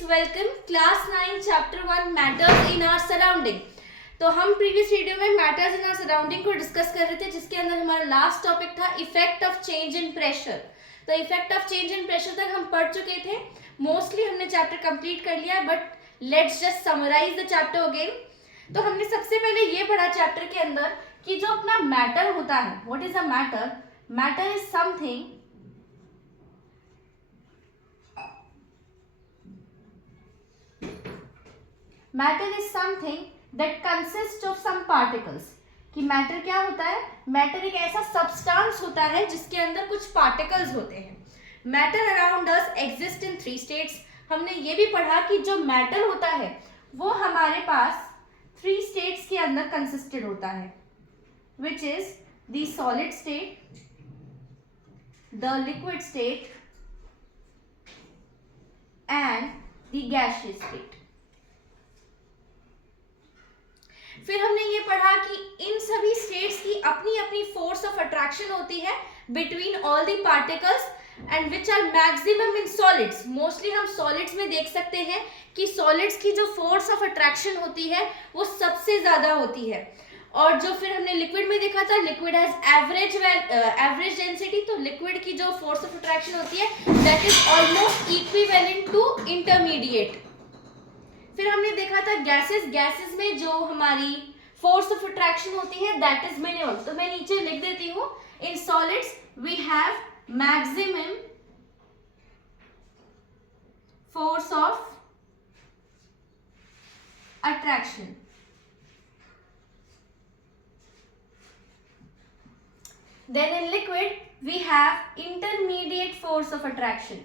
students, welcome class 9 chapter 1 matters in our surrounding। तो हम previous video में matters in our surrounding को discuss कर रहे थे, जिसके अंदर हमारा लास्ट टॉपिक था effect of change in pressure. तो effect of change in pressure तक हम पढ़ चुके थे, मोस्टली हमने चैप्टर कंप्लीट कर लिया है, but let's just summarise the chapter again. तो हमने सबसे पहले ये पढ़ा चैप्टर के अंदर कि जो अपना मैटर होता है, what is a matter? Matter is something matter is something that consist of some particles. कि मैटर क्या होता है? मैटर एक ऐसा सब्सटेंस होता है जिसके अंदर कुछ पार्टिकल्स होते हैं। Matter around us exist in 3 states. हमने ये भी पढ़ा कि जो मैटर होता है वो हमारे पास 3 स्टेट्स के अंदर कंसिस्टेड होता है, which is the solid state, the liquid state and the gaseous state. फिर हमने ये पढ़ा कि इन सभी स्टेट्स की अपनी अपनी फोर्स ऑफ अट्रैक्शन होती है between all the particles and which are maximum in solids. Mostly हम सॉलिड्स में देख सकते हैं कि सॉलिड्स की जो फोर्स ऑफ अट्रैक्शन होती है वो सबसे ज्यादा होती है। और जो फिर हमने लिक्विड में देखा था, लिक्विड हैज एवरेज डेंसिटी। तो लिक्विड की जो फोर्स ऑफ अट्रैक्शन होती है that is almost equivalent to intermediate. फिर हमने देखा था गैसेस में जो हमारी फोर्स ऑफ अट्रैक्शन होती है दैट इज मिनिमम। तो मैं नीचे लिख देती हूँ, in solids we have maximum force of attraction. Then in liquid we have intermediate force of attraction.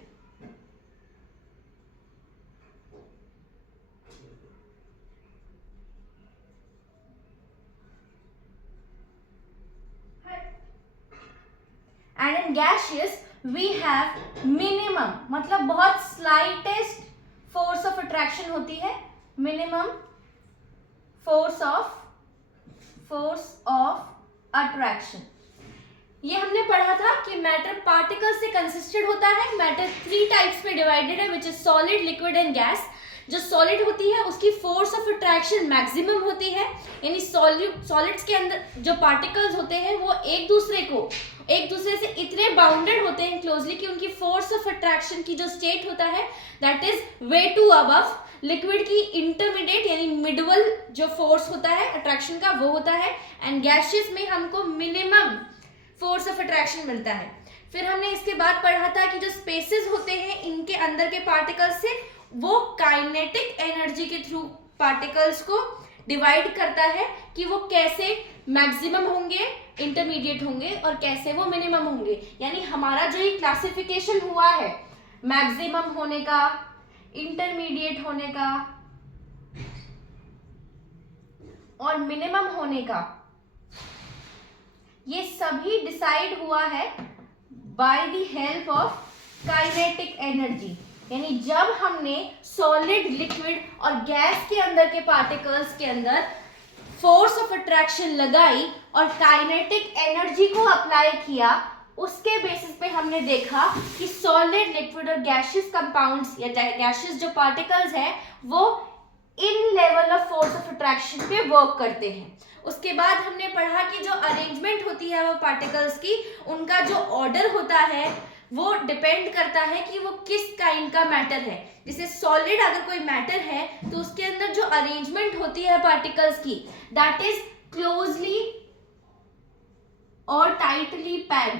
And in gaseous we have minimum, मतलब बहुत slightest force of attraction होती है, minimum force of attraction। ये हमने पढ़ा था कि matter particle से कंसिस्टेड होता है। मैटर 3 टाइप्स में डिवाइडेड है, which is solid, liquid and gas. जो सॉलिड होती है उसकी फोर्स ऑफ अट्रैक्शन मैक्सिमम होती है, यानी सॉलिड्स के अंदर जो पार्टिकल्स होते हैं वो एक दूसरे से इतने बाउंडेड होते हैं क्लोजली कि उनकी फोर्स ऑफ अट्रैक्शन की जो स्टेट होता है that is way to above. Liquid की इंटरमीडिएट यानी मिडवल जो फोर्स होता है अट्रैक्शन का वो होता है, एंड गैसियस में हमको मिनिमम फोर्स ऑफ अट्रैक्शन मिलता है। फिर हमने इसके बाद पढ़ा था कि जो स्पेसेस होते हैं इनके अंदर के पार्टिकल्स से वो काइनेटिक एनर्जी के थ्रू पार्टिकल्स को डिवाइड करता है कि वो कैसे मैक्सिमम होंगे, इंटरमीडिएट होंगे और कैसे वो मिनिमम होंगे। यानी हमारा जो ये क्लासिफिकेशन हुआ है मैक्सिमम होने का, इंटरमीडिएट होने का और मिनिमम होने का, ये सभी डिसाइड हुआ है by the help of kinetic energy. यानी जब हमने सॉलिड, लिक्विड और गैस के अंदर के पार्टिकल्स के अंदर फोर्स ऑफ अट्रैक्शन लगाई और काइनेटिक एनर्जी को अप्लाई किया, उसके बेसिस पे हमने देखा कि सॉलिड, लिक्विड और गैसियस कंपाउंड्स या गैसियस जो पार्टिकल्स हैं वो in level of force of attraction पे वर्क करते हैं। उसके बाद हमने पढ़ा कि जो अरेंजमेंट होती है वो पार्टिकल्स की, उनका जो ऑर्डर होता है वो डिपेंड करता है कि वो किस काइंड का मैटर है। जैसे सॉलिड अगर कोई मैटर है तो उसके अंदर जो अरेंजमेंट होती है पार्टिकल्स की दैट इज क्लोजली और टाइटली पैक्ड।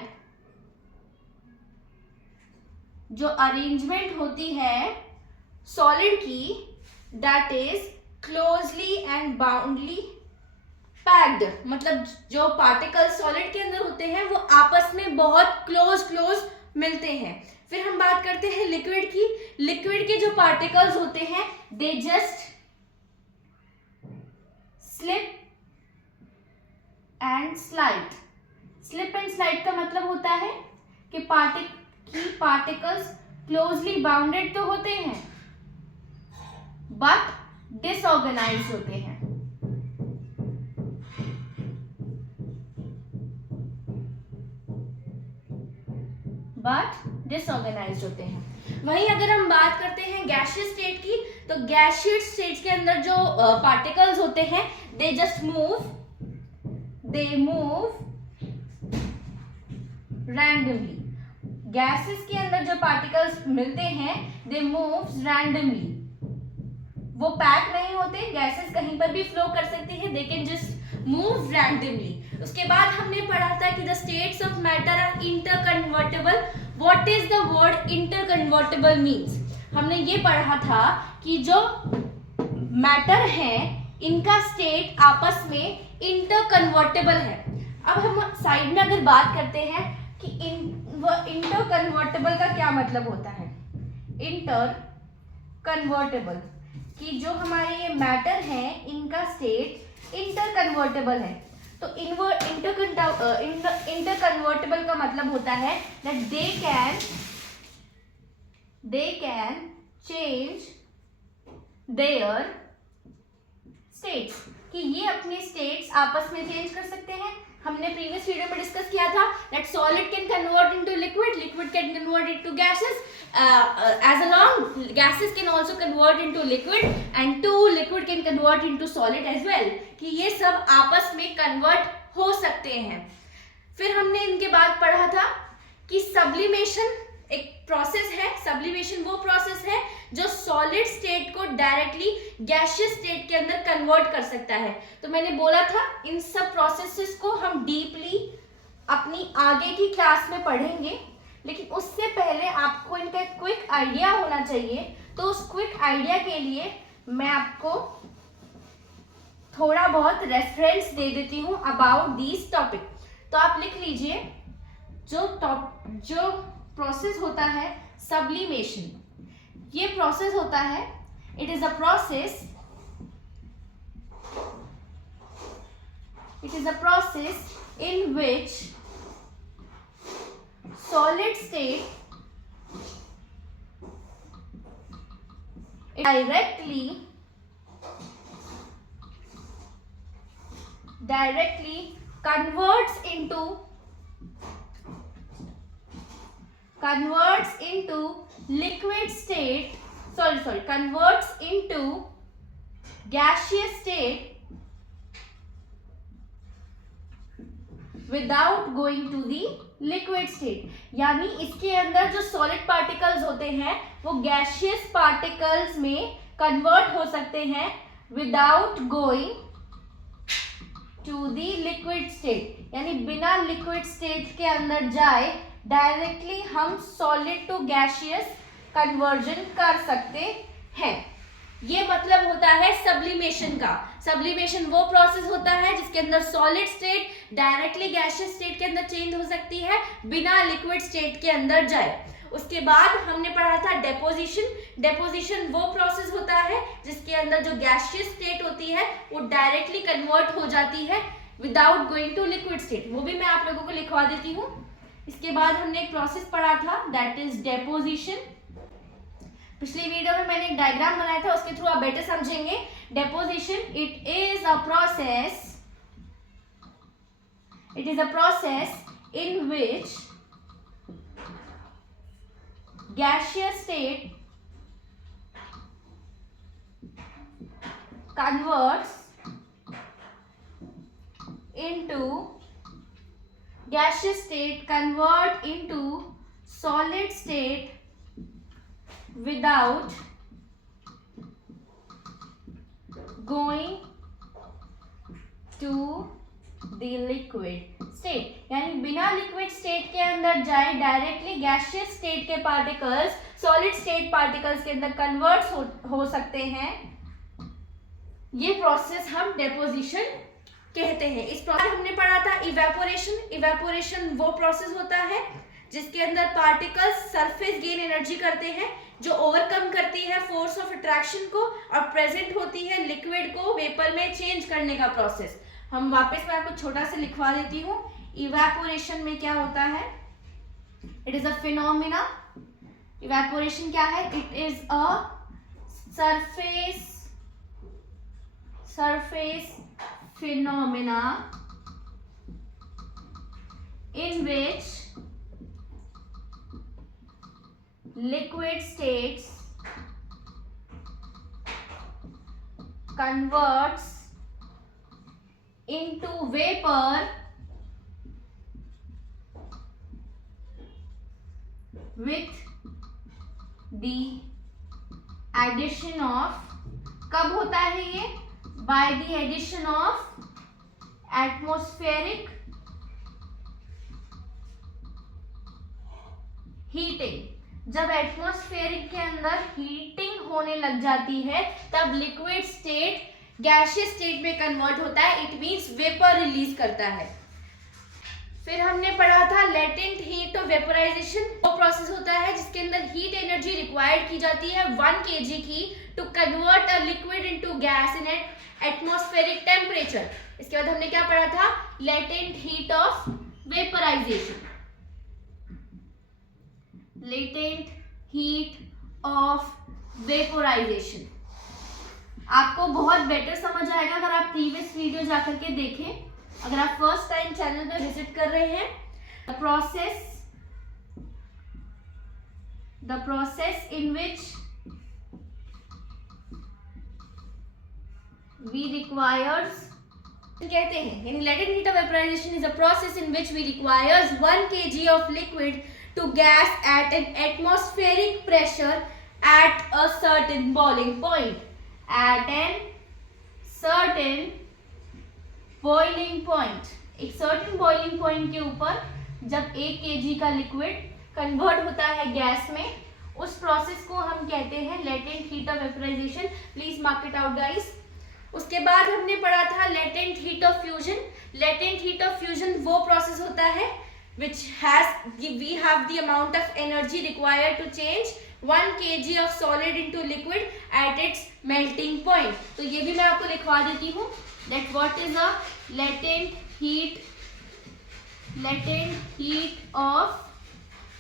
जो अरेंजमेंट होती है सॉलिड की that is closely and boundly packed. मतलब जो पार्टिकल सॉलिड के अंदर होते हैं वो आपस में बहुत क्लोज मिलते हैं। फिर हम बात करते हैं लिक्विड की। लिक्विड के जो पार्टिकल्स होते हैं they just slip and slide. Slip and slide का मतलब होता है कि पार्टिकल्स क्लोजली बाउंडेड तो होते हैं बट डिसऑर्गेनाइज होते हैं। बट डिसऑर्गेनाइज्ड होते हैं। वहीं अगर हम बात करते हैं गैसियस स्टेट की, तो गैसियस स्टेट के अंदर जो पार्टिकल्स होते हैं they just move randomly. Gases के अंदर जो पार्टिकल्स मिलते हैं दे मूव्स रैंडमली, वो पैक नहीं होते, गैसेस कहीं पर भी फ्लो कर सकती है, they can just move randomly. उसके बाद हमने पढ़ा था कि the states of matter are interconvertible. What is the word interconvertible means? हमने ये पढ़ा था कि जो मैटर है इनका स्टेट आपस में इंटरकन्वर्टेबल है। अब हम साइड में अगर बात करते हैं कि इंटरकन्वर्टेबल का क्या मतलब होता है। इंटरकन्वर्टेबल कि जो हमारे ये मैटर है इनका स्टेट इंटरकन्वर्टेबल है। तो इंटरकन्वर्टेबल का मतलब होता है that they can change their states, कि ये अपने स्टेट्स आपस में चेंज कर सकते हैं। हमने प्रीवियस वीडियो में डिस्कस किया था that solid can convert into liquid, liquid can convert into gases, as along gases can also convert into liquid and two liquid can convert into solid as well, कि ये सब आपस में convert हो सकते हैं। फिर हमने इनके बाद पढ़ा था कि सब्लिमेशन एक प्रोसेस है। सब्लिमेशन वो प्रोसेस है जो सॉलिड स्टेट को डायरेक्टली गैसियस स्टेट के अंदर कन्वर्ट कर सकता है। तो मैंने बोला था इन सब प्रोसेसेस को हम डीपली अपनी आगे की क्लास में पढ़ेंगे, लेकिन उससे पहले आपको इनका एक क्विक आइडिया होना चाहिए। तो उस क्विक आइडिया के लिए मैं आपको थोड़ा बहुत रेफरेंस दे देती हूँ अबाउट दिस टॉपिक। तो आप लिख लीजिए जो प्रोसेस होता है सब्लिमेशन, ये प्रोसेस होता है, it is a process in which solid state directly converts into liquid state, converts into gaseous state without going to the liquid state। यानी इसके अंदर जो सॉलिड पार्टिकल्स होते हैं वो गैसियस पार्टिकल्स में कन्वर्ट हो सकते हैं without going to the liquid state, यानी बिना लिक्विड स्टेट के अंदर जाए डायरेक्टली हम सॉलिड टू गैसियस कन्वर्जन कर सकते हैं। ये मतलब होता है सब्लिमेशन का। सब्लिमेशन वो प्रोसेस होता है जिसके अंदर solid state directly gaseous state के अंदर चेंज हो सकती है बिना लिक्विड स्टेट के अंदर जाए। उसके बाद हमने पढ़ा था डेपोजिशन। डेपोजिशन वो प्रोसेस होता है जिसके अंदर जो गैसियस स्टेट होती है वो डायरेक्टली कन्वर्ट हो जाती है without going to liquid state. वो भी मैं आप लोगों को लिखवा देती हूँ। इसके बाद हमने एक प्रोसेस पढ़ा था दैट इज डेपोजिशन। पिछली वीडियो में मैंने एक डायग्राम बनाया था, उसके थ्रू आप बेटर समझेंगे। Deposition it is a process in which gaseous state converts into solid state without going to the liquid state, यानी बिना लिक्विड स्टेट के अंदर जाए डायरेक्टली गैसियस स्टेट के पार्टिकल्स सॉलिड स्टेट पार्टिकल्स के अंदर कन्वर्ट हो सकते हैं। ये प्रोसेस हम डेपोजिशन कहते हैं। इस प्रोसेस हमने पढ़ा था इवेपोरेशन। इवेपोरेशन वो प्रोसेस होता है जिसके अंदर पार्टिकल्स सरफेस गेन एनर्जी करते हैं, जो ओवरकम करती है फोर्स ऑफ अट्रैक्शन को और प्रेजेंट होती है लिक्विड को वेपर में चेंज करने का प्रोसेस। हम वापस मैं आपको छोटा सा लिखवा देती हूँ। इवेपोरेशन में क्या होता है, it is a phenomena. Evaporation क्या है, it is a surface phenomena in which liquid states converts into vapor with the addition of, कब होता है ये? by the addition of atmospheric heating. जब एटमॉस्फेरिक के अंदर हीटिंग होने लग जाती है तब लिक्विड स्टेट गैसियस स्टेट में कन्वर्ट होता है. इट मींस वेपर रिलीज करता है. फिर हमने पढ़ा था लेटेंट हीट ऑफ वेपोराइजेशन. वो प्रोसेस होता है जिसके अंदर हीट एनर्जी रिक्वायर्ड की जाती है 1 kg की to convert a liquid into gas in atmospheric temperature. इसके बाद हमने क्या पढ़ा था? Latent heat of vaporisation. Latent heat of vaporisation आपको बहुत बेटर समझ आएगा अगर आप प्रीवियस वीडियो जाकर के देखें. अगर आप फर्स्ट टाइम चैनल पर विजिट कर रहे हैं. The process in which we requires कहते हैं, यानी latent heat of vaporisation is a process in which we requires 1 kg of liquid to gas at an atmospheric pressure at a certain boiling point. At an certain boiling point. एक certain boiling point के ऊपर जब 1 kg का liquid convert होता है gas में, उस process को हम कहते हैं latent heat of vaporisation. Please mark it out guys. उसके बाद हमने पढ़ा था latent heat of fusion. Latent heat of fusion वो प्रोसेस होता है which we have the amount of energy required to change 1 kg of solid into liquid at its melting point. तो ये भी मैं आपको लिखवा देती हूँ that what is a latent heat of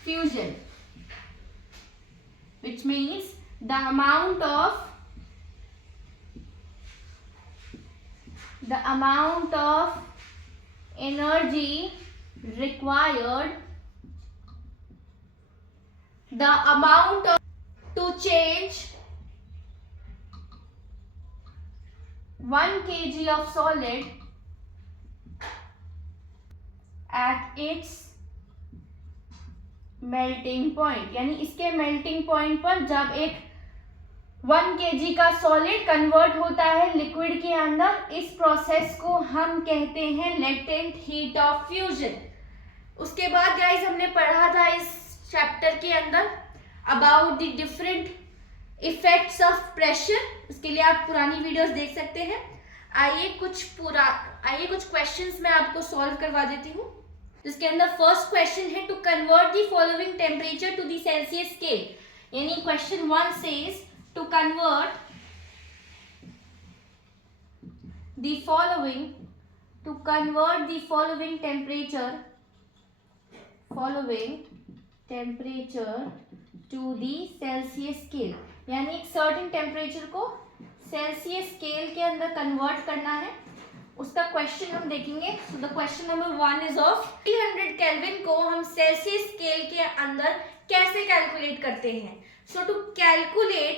fusion, which means the amount of energy required, the amount of to change 1 kg of solid at its melting point. यानी इसके melting point पर जब एक 1 kg का सॉलिड कन्वर्ट होता है liquid के अंदर, इस प्रोसेस को हम कहते हैं लेटेंट हीट ऑफ फ्यूजन. उसके बाद गाइस हमने पढ़ा था इस चैप्टर के अंदर about the different effects of pressure. उसके लिए आप पुरानी वीडियोस देख सकते हैं. आइए कुछ क्वेश्चंस मैं आपको सॉल्व करवा देती हूँ. जिसके अंदर फर्स्ट क्वेश्चन है to convert the following temperature to the celsius scale. यानी question 1 says to convert the following temperature to the Celsius scale. यानी एक सर्टेन टेम्परेचर को सेल्सियस स्केल के अंदर कन्वर्ट करना है. उसका क्वेश्चन हम देखेंगे. So the question number 1 is of 300 kelvin को हम सेल्सियस स्केल के अंदर कैसे कैलकुलेट करते हैं. सो to calculate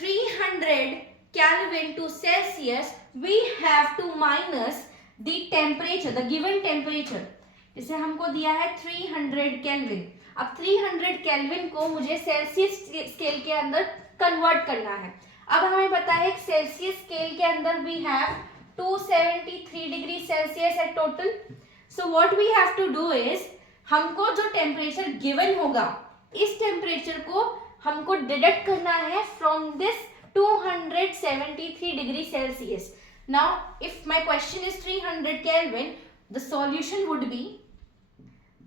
300 Kelvin to Celsius, we have to minus the temperature, the given temperature. इसे हमको दिया है 300 Kelvin. अब 300 Kelvin को मुझे सेल्सियस स्केल के अंदर कन्वर्ट करना है. अब हमें पता है सेल्सियस स्केल के अंदर we have 273 degree Celsius at total. So what we have to do is, हमको जो टेम्परेचर गिवन होगा इस टेम्परेचर को हमको डिडक्ट करना है from this 273 degree Celsius. Now if my question is 300 kelvin, the solution would be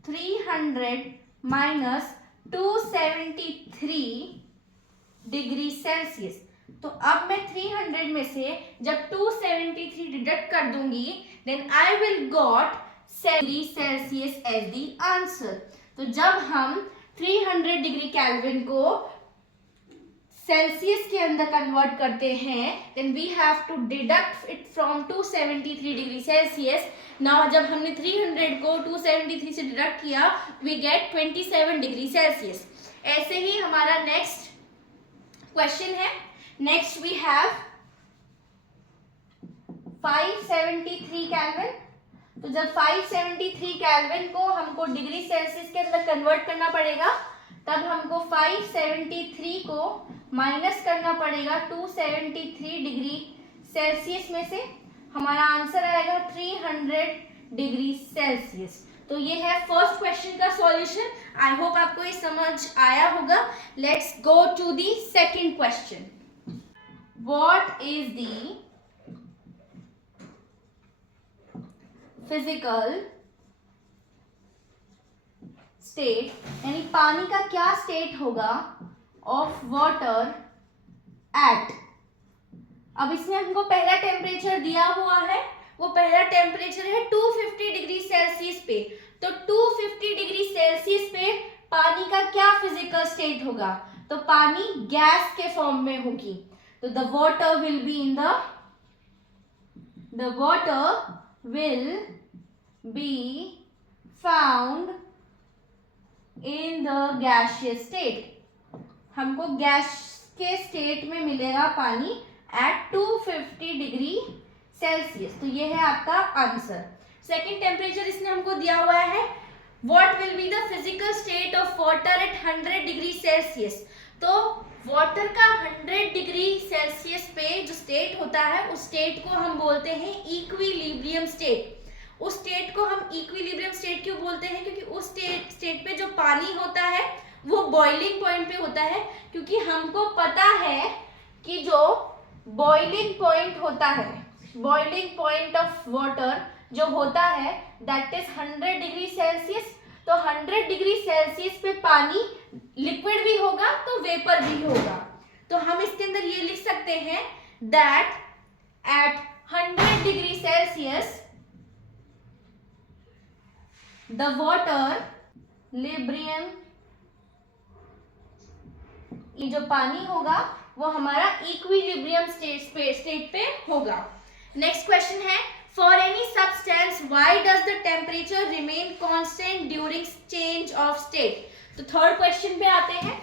300 minus 273 degree Celsius. तो अब मैं 300 में से जब 273 डिडक्ट कर दूंगी then I will got 7 degree Celsius as the answer. तो जब हम 300 डिग्री केल्विन को सेल्सियस के अंदर कन्वर्ट करते हैं then we have to deduct it from 273 degree Celsius. Now जब हमने 300 को 273 से डिडक्ट किया वी गेट 27 डिग्री सेल्सियस. ऐसे ही हमारा नेक्स्ट क्वेश्चन है। Next we have 573 Kelvin. तो जब 573 केल्विन को हमको डिग्री सेल्सियस के अंदर कन्वर्ट करना पड़ेगा, तब हमको 573 को माइनस करना पड़ेगा 273 डिग्री सेल्सियस में से। हमारा आंसर आएगा 300 डिग्री सेल्सियस। तो ये है फर्स्ट क्वेश्चन का सॉल्यूशन। आई होप आपको ये समझ आया होगा। Let's go to the second question. What is the physical state, यानी पानी का क्या स्टेट होगा ऑफ वाटर एट। अब इसमें हमको पहला टेम्परेचर दिया हुआ है, वो पहला टेम्परेचर है 250 डिग्री सेल्सियस पे। तो 250 डिग्री सेल्सियस पे पानी का क्या फिजिकल स्टेट होगा? तो पानी गैस के फॉर्म में होगी। तो the water will be in the water will be found in the gaseous state। हमको गैस के स्टेट में मिलेगा पानी एट 250 डिग्री सेल्सियस। तो ये है आपका आंसर। सेकेंड टेम्परेचर इसने हमको दिया हुआ है, what will be the physical state of water at 100 degree Celsius. तो वाटर का 100 डिग्री सेल्सियस पे जो स्टेट होता है, उस स्टेट को हम बोलते हैं इक्विलिब्रियम स्टेट। उस स्टेट को हम इक्विलिब्रियम स्टेट क्यों बोलते हैं? क्योंकि उस स्टेट पे जो पानी होता है वो बॉइलिंग पॉइंट पे होता है। क्योंकि हमको पता है कि जो बॉइलिंग पॉइंट होता है, बॉइलिंग पॉइंट ऑफ वाटर जो होता है दैट इज 100 डिग्री सेल्सियस। तो 100 डिग्री सेल्सियस पे पानी लिक्विड भी होगा तो वेपर भी होगा। तो हम इसके अंदर ये लिख सकते हैं that at 100 degree Celsius the water लिब्रियम, ये जो पानी होगा वो हमारा इक्विलिब्रियम स्टेट पे होगा। नेक्स्ट क्वेश्चन है, for any substance why does the temperature remain constant during change of state. तो थर्ड क्वेश्चन पे आते हैं।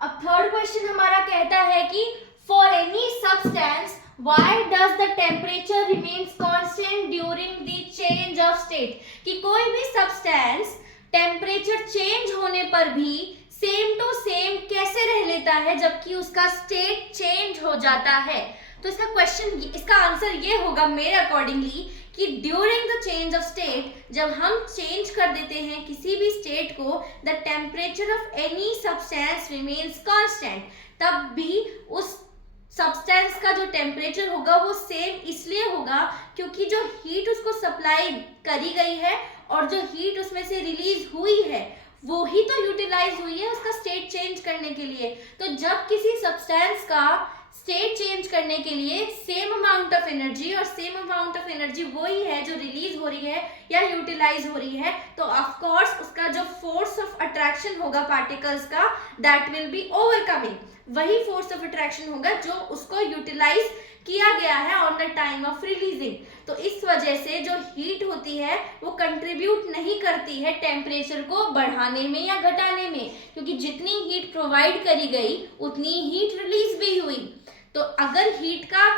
अब थर्ड क्वेश्चन हमारा कहता है कि for any substance why does the temperature remains constant during the change of state. कि कोई भी सब्सटेंस टेम्परेचर चेंज होने पर भी सेम टू सेम कैसे रह लेता है जबकि उसका स्टेट चेंज हो जाता है। तो इसका क्वेश्चन, इसका आंसर ये होगा मेरे अकॉर्डिंगली कि during the change of state, जब हम चेंज कर देते हैं किसी भी स्टेट को, the temperature of any substance remains constant, तब भी उस सब्सटेंस का जो टेम्परेचर होगा वो सेम इसलिए होगा क्योंकि जो हीट उसको सप्लाई करी गई है और जो हीट उसमें से रिलीज हुई है वो ही तो यूटिलाइज हुई है उसका स्टेट चेंज करने के लिए। तो जब किसी सब्सटेंस का स्टेट चेंज करने के लिए सेम अमाउंट ऑफ एनर्जी, और सेम अमाउंट ऑफ एनर्जी वही है जो रिलीज हो रही है या यूटिलाइज हो रही है, तो ऑफ कोर्स उसका जो फोर्स ऑफ अट्रैक्शन होगा पार्टिकल्स का, दैट विल बी ओवरकमिंग। वही फोर्स ऑफ अट्रैक्शन होगा जो उसको यूटिलाइज किया गया है on the time of releasing. तो इस वजह से जो हीट होती है वो कंट्रीब्यूट नहीं करती है टेम्परेचर को बढ़ाने में या घटाने में, क्योंकि जितनी हीट प्रोवाइड करी गई उतनी हीट रिलीज भी हुई। तो अगर हीट का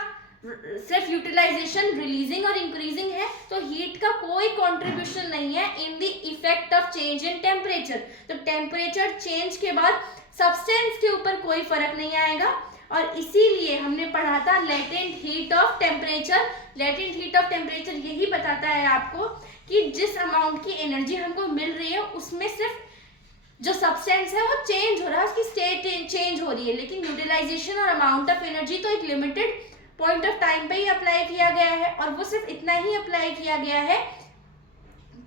सिर्फ यूटिलाइजेशन रिलीजिंग और इंक्रीजिंग है तो हीट का कोई कंट्रीब्यूशन नहीं है in the effect of change in temperature. तो टेम्परेचर चेंज के बाद सब्सटेंस के ऊपर कोई फर्क नहीं आएगा, और इसीलिए हमने पढ़ा था latent heat of temperature. Latent heat of temperature यही बताता है आपको कि जिस अमाउंट की एनर्जी हमको मिल रही है उसमें सिर्फ जो सब्सटेंस है वो चेंज हो रहा है, उसकी स्टेट चेंज हो रही है, लेकिन यूटिलाइजेशन और अमाउंट ऑफ एनर्जी तो एक लिमिटेड पॉइंट ऑफ टाइम पे ही अप्लाई किया गया है, और वो सिर्फ इतना ही अप्लाई किया गया है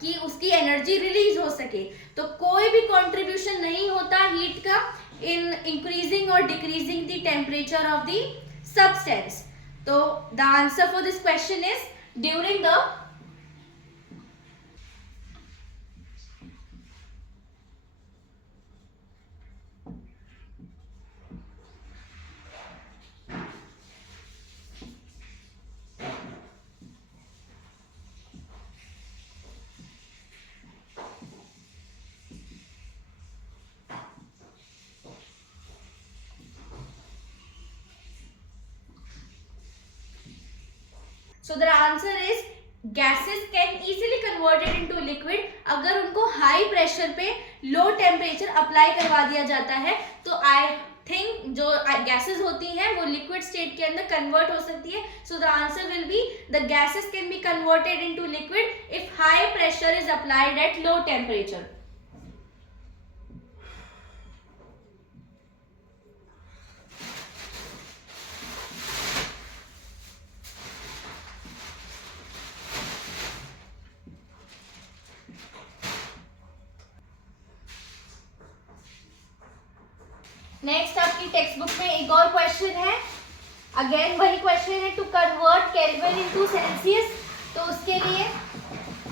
कि उसकी एनर्जी रिलीज हो सके। तो कोई भी कंट्रीब्यूशन नहीं होता हीट का in increasing or decreasing the temperature of the substance. So the answer for this question is during the so the answer is gases can easily converted into liquid अगर उनको हाई प्रेशर पे low temperature apply करवा दिया जाता है, तो I think जो gases होती हैं वो लिक्विड स्टेट के अंदर कन्वर्ट हो सकती है. So the answer will be the gases can be converted into liquid if high pressure is applied at low temperature. Next आपकी टेक्स्ट बुक में एक और क्वेश्चन है. अगेन वही क्वेश्चन है, to convert Kelvin into Celsius. तो उसके लिए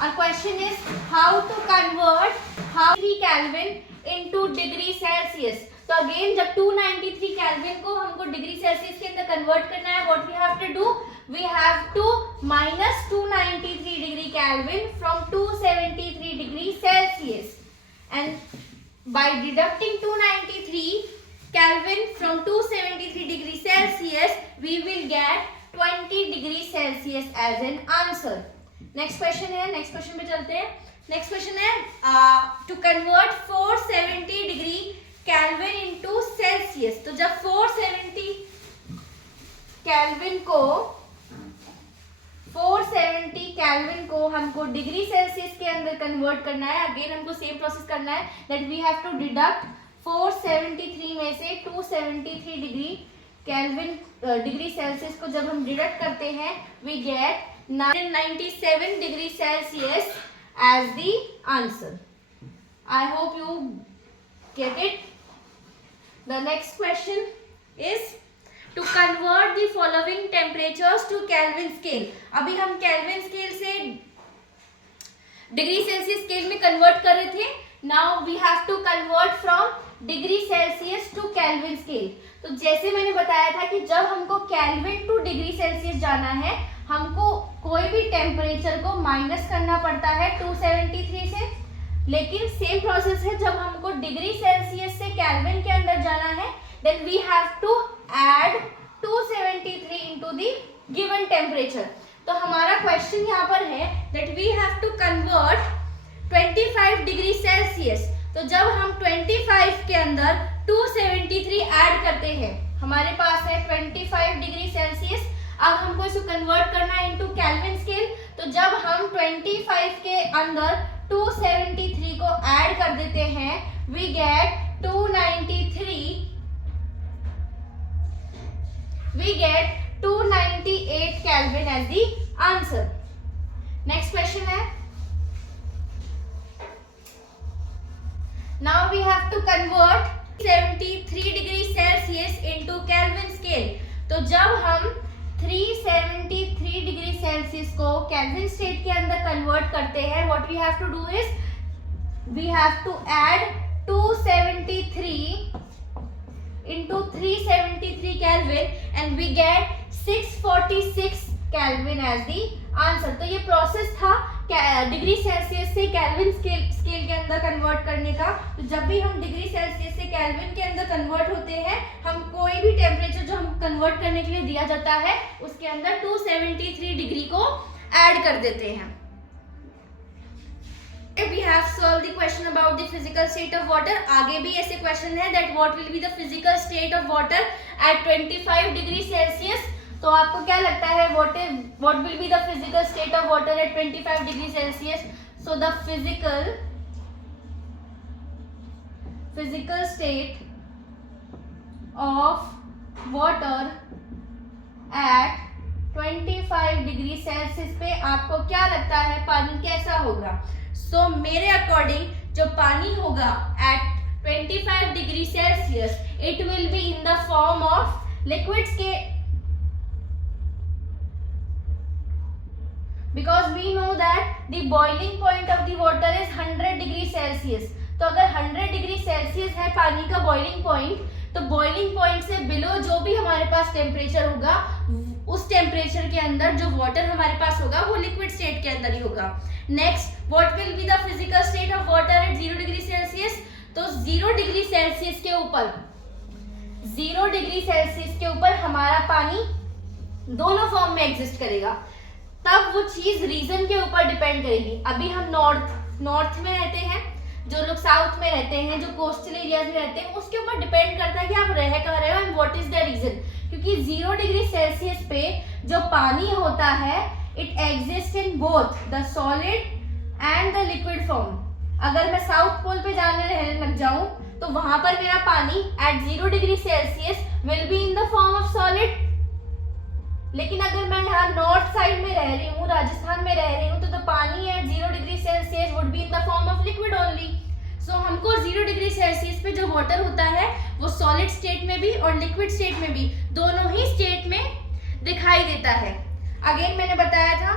और question is how to convert 3 Kelvin into degree Celsius. तो अगेन जब 293 केल्विन को हमको डिग्री सेल्सियस के अंदर कन्वर्ट करना है, what we have to do, we have to minus 293 degree Kelvin from 273 degree Celsius, and by deducting 293 Kelvin from 273 degree Celsius, we will get 20 degree Celsius as an answer. Next question है, next question पे चलते हैं. Next question है to convert 470 degree Kelvin into Celsius. तो जब 470 kelvin को हमको degree Celsius के अंदर कन्वर्ट करना है, अगेन हमको सेम प्रोसेस करना है, that we have to deduct 473 में से 273 डिग्री केल्विन डिग्री सेल्सियस को जब हम डिडक्ट करते हैं, we get 997 degree Celsius as the answer. I hope you get it. The next question is to convert the following temperatures to Kelvin scale. अभी हम Kelvin scale से degree Celsius scale में convert कर रहे थे. Now we have to convert from degree Celsius to Kelvin scale. तो जैसे मैंने बताया था कि जब हमको Kelvin टू डिग्री सेल्सियस जाना है, हमको कोई भी टेम्परेचर को माइनस करना पड़ता है 273 से. लेकिन सेम प्रोसेस है जब हमको डिग्री सेल्सियस से Kelvin के अंदर जाना है, then we have to add 273 into the given temperature. तो हमारा क्वेश्चन यहाँ पर है that we have to convert 25 degree Celsius. तो जब हम 25 के अंदर 273 ऐड करते हैं, हमारे पास है 25 डिग्री सेल्सियस. अब हमको इसको कन्वर्ट करना है इनटू केल्विन स्केल. तो जब हम 25 के अंदर 273 को ऐड कर देते हैं, we get 298 Kelvin as the answer. Next question है, now we have to convert 73 degree Celsius into Kelvin scale. तो जब हम 373 डिग्री सेल्सियस को Kelvin स्टेट के अंदर कन्वर्ट करते हैं, what we have to do is we have to add 273 into 373 Kelvin and we get 646 Kelvin as the answer. तो ये प्रोसेस था डिग्री सेल्सियस से केल्विन स्केल के अंदर कन्वर्ट करने का. तो जब भी हम डिग्री सेल्सियस से केल्विन के अंदर कन्वर्ट होते हैं, हम कोई भी टेम्परेचर जो हम कन्वर्ट करने के लिए दिया जाता है, उसके अंदर 273 डिग्री को ऐड कर देते हैं. We have solved the question about the physical state of water. आगे भी ऐसे क्वेश्चन है that what will be the physical state of water at 25 degree Celsius. तो आपको क्या लगता है what will be the physical state of water at 25 degree Celsius? So the physical state of water at 25 degree Celsius पे आपको क्या लगता है पानी कैसा होगा? So मेरे अकॉर्डिंग जो पानी होगा at 25 degree Celsius, it will be in the form of liquids के, because we know that the boiling point of the water is 100 degree Celsius. तो अगर 100 डिग्री सेल्सियस है पानी का बॉइलिंग पॉइंट, तो बॉइलिंग पॉइंट से बिलो जो भी हमारे पास टेम्परेचर होगा, उस टेम्परेचर के अंदर जो वाटर हमारे पास होगा वो लिक्विड स्टेट के अंदर ही होगा. Next, what will be the physical state of water at 0 degree Celsius? तो 0 डिग्री सेल्सियस के ऊपर 0 डिग्री सेल्सियस के ऊपर हमारा पानी दोनों फॉर्म में एग्जिस्ट करेगा. तब वो चीज रीजन के ऊपर डिपेंड करेगी। अभी हम नॉर्थ में रहते हैं, जो लोग साउथ में रहते हैं, जो कोस्टल एरियाज में रहते हैं, उसके ऊपर डिपेंड करता है कि आप रह कहाँ रहे हो and what is the reason. क्योंकि 0 डिग्री सेल्सियस पे जो पानी होता है it exist in both the solid and the liquid form. अगर मैं साउथ पोल पे जाने रहने लग जाऊं तो वहां पर मेरा पानी at 0 degree Celsius will be in the form of solid. लेकिन अगर मैं यहाँ नॉर्थ साइड में रह रही हूँ, राजस्थान में रह रही हूँ, तो द पानी at 0 degree celsius would be in the form of liquid only. So हमको 0 डिग्री सेल्सियस पे जो वाटर होता है वो सॉलिड स्टेट में भी और लिक्विड स्टेट में भी, दोनों ही स्टेट में दिखाई देता है। अगेन मैंने बताया था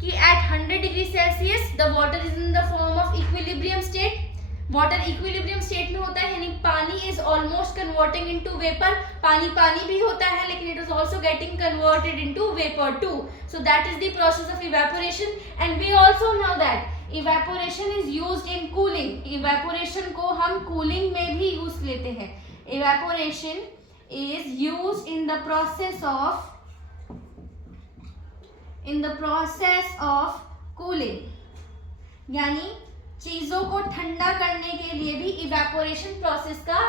कि at 100 degree Celsius the water is in the form of equilibrium state. Water equilibrium state में होता है, यानी पानी is almost converting into vapour. पानी पानी भी होता है लेकिन it is also getting converted into vapour too. So that is the process of evaporation and we also know that evaporation is used in cooling. Evaporation को हम cooling में भी यूज लेते हैं। Evaporation is used in the process of cooling, यानी चीजों को ठंडा करने के लिए भी इवेपोरेशन प्रोसेस का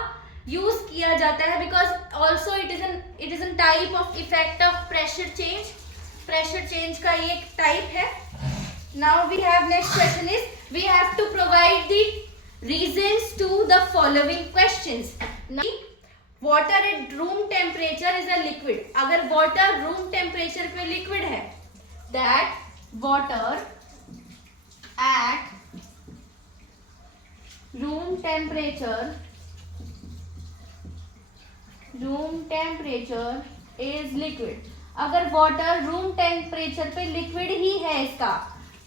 यूज किया जाता है, because also it is an type of effect of pressure change. Pressure change का ये एक टाइप है। Now we have next question is we have to provide the reasons to the following questions. Water at room temperature is a liquid. अगर water room temperature पे liquid है, that water at room temperature is liquid। अगर water room temperature पे liquid ही है इसका,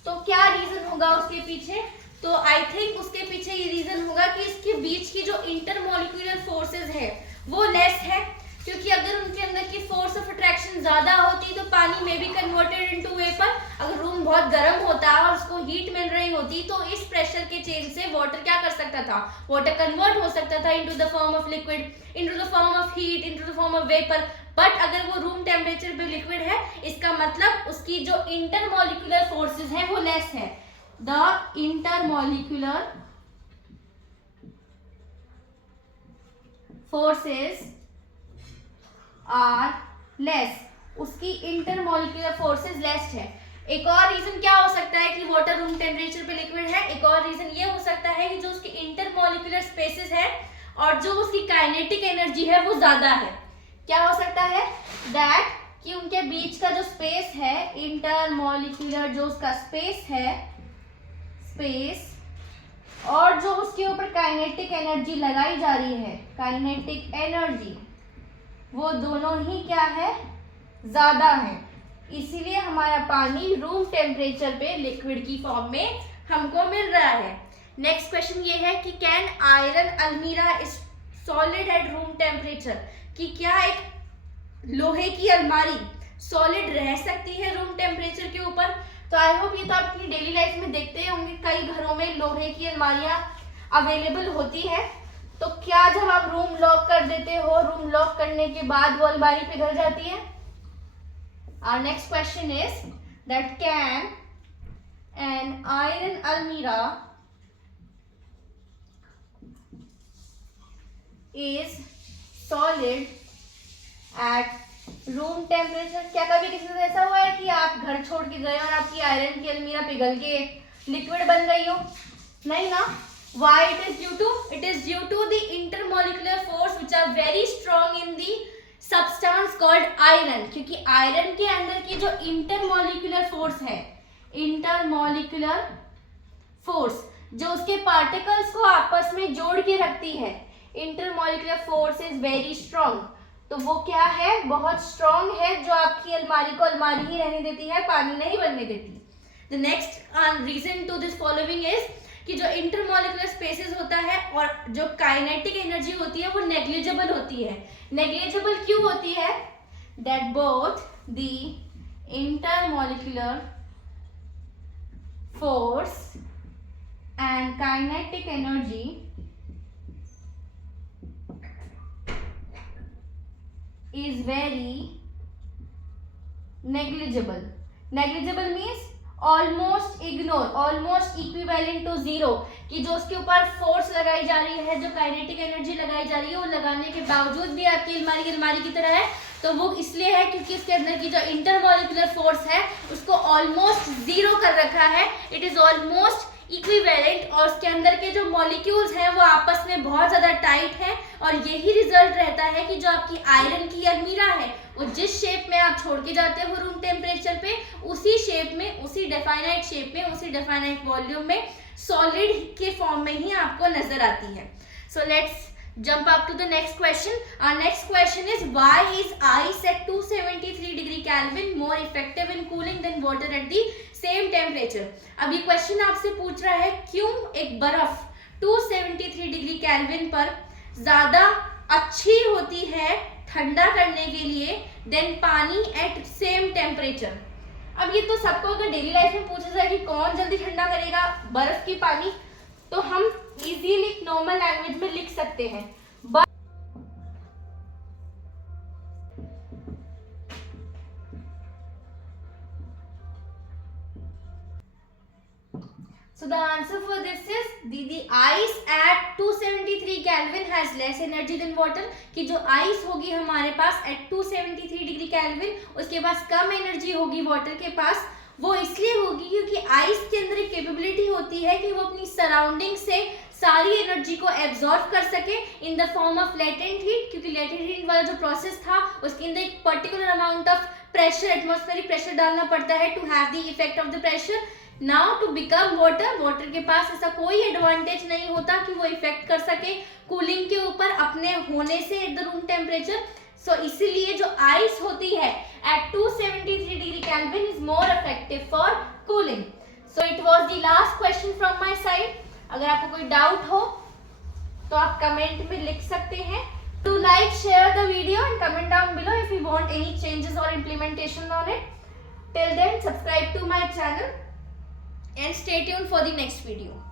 तो क्या रीजन होगा उसके पीछे? तो आई थिंक उसके पीछे ये रीजन होगा कि इसके बीच की जो इंटरमोलिक्यूलर फोर्सेस है वो लेस है, क्योंकि अगर उनके अंदर की फोर्स ऑफ अट्रैक्शन ज्यादा होती तो पानी में भी कन्वर्टेड इनटू वेपर। अगर रूम बहुत गर्म होता और उसको हीट मिल रही होती तो इस प्रेशर के चेंज से वाटर क्या कर सकता था? वाटर कन्वर्ट हो सकता था into the form of liquid, into the form of heat, into the form of vapour. But अगर वो रूम टेम्परेचर पे लिक्विड है, इसका मतलब उसकी जो इंटरमोलिक्यूलर फोर्सेस है वो लेस है। The intermolecular forces are less. उसकी इंटरमोलिक्यूलर फोर्सेस लेस है। एक और रीजन क्या हो सकता है कि वाटर रूम टेम्परेचर पे लिक्विड है? एक और रीजन ये हो सकता है कि जो उसकी इंटरमोलिक्यूलर स्पेसेस है और जो उसकी काइनेटिक एनर्जी है वो ज्यादा है। क्या हो सकता है? दैट कि उनके बीच का जो स्पेस है, इंटरमोलिक्यूलर जो उसका स्पेस है, स्पेस और जो उसके ऊपर काइनेटिक एनर्जी लगाई जा रही है, काइनेटिक एनर्जी, वो दोनों ही क्या है? ज्यादा है। इसीलिए हमारा पानी रूम टेम्परेचर पे लिक्विड की फॉर्म में हमको मिल रहा है। नेक्स्ट क्वेश्चन ये है कि कैन आयरन अलमीरा is solid at room temperature? कि क्या एक लोहे की अलमारी सॉलिड रह सकती है रूम टेम्परेचर के ऊपर? तो आई होप ये तो आप अपनी डेली लाइफ में देखते होंगे, कई घरों में लोहे की अलमारियां अवेलेबल होती है। तो क्या जब आप रूम लॉक कर देते हो, रूम लॉक करने के बाद वो अलमारी पिघल जाती है? Our next question is that can an iron almirah is solid at room temperature? क्या कभी किसी से ऐसा हुआ है कि आप घर छोड़ के गए और आपकी आयरन की अलमीरा पिघल के लिक्विड बन गई हो? नहीं ना। Why it is due to? It is due to the intermolecular force which are very strong in the substance called iron। क्योंकि आयरन के अंदर की जो इंटरमोलिकुलर फोर्स है, इंटरमोलिकुलर फोर्स जो उसके पार्टिकल्स को आपस में जोड़ के रखती है, intermolecular force is very strong. तो वो क्या है? बहुत स्ट्रॉन्ग है, जो आपकी अलमारी को अलमारी ही रहने देती है, पानी नहीं बनने देती। The next reason to this following is कि जो इंटरमोलिकुलर स्पेसेस होता है और जो काइनेटिक एनर्जी होती है वो नेग्लिजिबल होती है। नेग्लिजिबल क्यों होती है? That both the intermolecular force and kinetic energy is very negligible. Negligible means almost ignore, almost equivalent to zero, कि जो उसके ऊपर फोर्स लगाई जा रही है, जो काइनेटिक एनर्जी लगाई जा रही है, वो लगाने के बावजूद भी आपकी अलमारी की तरह है, तो वो इसलिए है क्योंकि इसके अंदर की जो इंटरमॉलिक्यूलर फोर्स है उसको ऑलमोस्ट जीरो कर रखा है, इट इज ऑलमोस्ट इक्विवेलेंट, और उसके अंदर के जो मॉलिक्यूल्स हैं वो आपस में बहुत ज़्यादा टाइट हैं, और यही रिजल्ट रहता है कि जो आपकी आयरन की अलमीरा है वो जिस शेप में आप छोड़ के जाते हो रूम टेम्परेचर पे, उसी शेप में, उसी डेफाइनाइट शेप में, उसी डेफाइनाइट वॉल्यूम में, सॉलिड के फॉर्म में ही आपको नजर आती है। So let's jump up to the next question. Our next question is, why is ice at 273 degree Kelvin more effective in cooling than water at the same temperature? अब ये question आपसे पूछ रहा है क्यों एक बर्फ 273 डिग्री केल्विन पर ज्यादा अच्छी होती है ठंडा करने के लिए देन पानी एट सेम टेम्परेचर। अब ये तो सबको अगर डेली लाइफ में पूछा जाए कि कौन जल्दी ठंडा करेगा, बर्फ की पानी, तो हम इजीली नॉर्मल लैंग्वेज में लिख सकते हैं। So the answer for this is the ice at 273 Kelvin has less energy than water, कि जो आइस होगी हमारे पास at 273 डिग्री केल्विन उसके पास कम एनर्जी होगी वाटर के पास। वो इसलिए होगी क्योंकि आइस के अंदर एक कैपेबिलिटी होती है कि वो अपनी सराउंडिंग से सारी एनर्जी को एब्जॉर्ब कर सके in the form of latent heat, क्योंकि लेटेंट हीट वाला जो प्रोसेस था उसके अंदर एक particular amount of pressure, atmospheric pressure डालना पड़ता है to have the effect of the pressure. Now to become water, water के पास ऐसा कोई एडवांटेज नहीं होता कि वो इफेक्ट कर सके कूलिंग के ऊपर अपने होने से एट द रूम टेम्परेचर। सो इसीलिए जो आइस होती है at 273 degree kelvin is more effective for cooling. So it was the last question from my side. अगर आपको कोई डाउट हो तो आप कमेंट में लिख सकते हैं। Do like, share the video and comment down below if you want any changes or implementation on it. Till then, subscribe to my channel and stay tuned for the next video.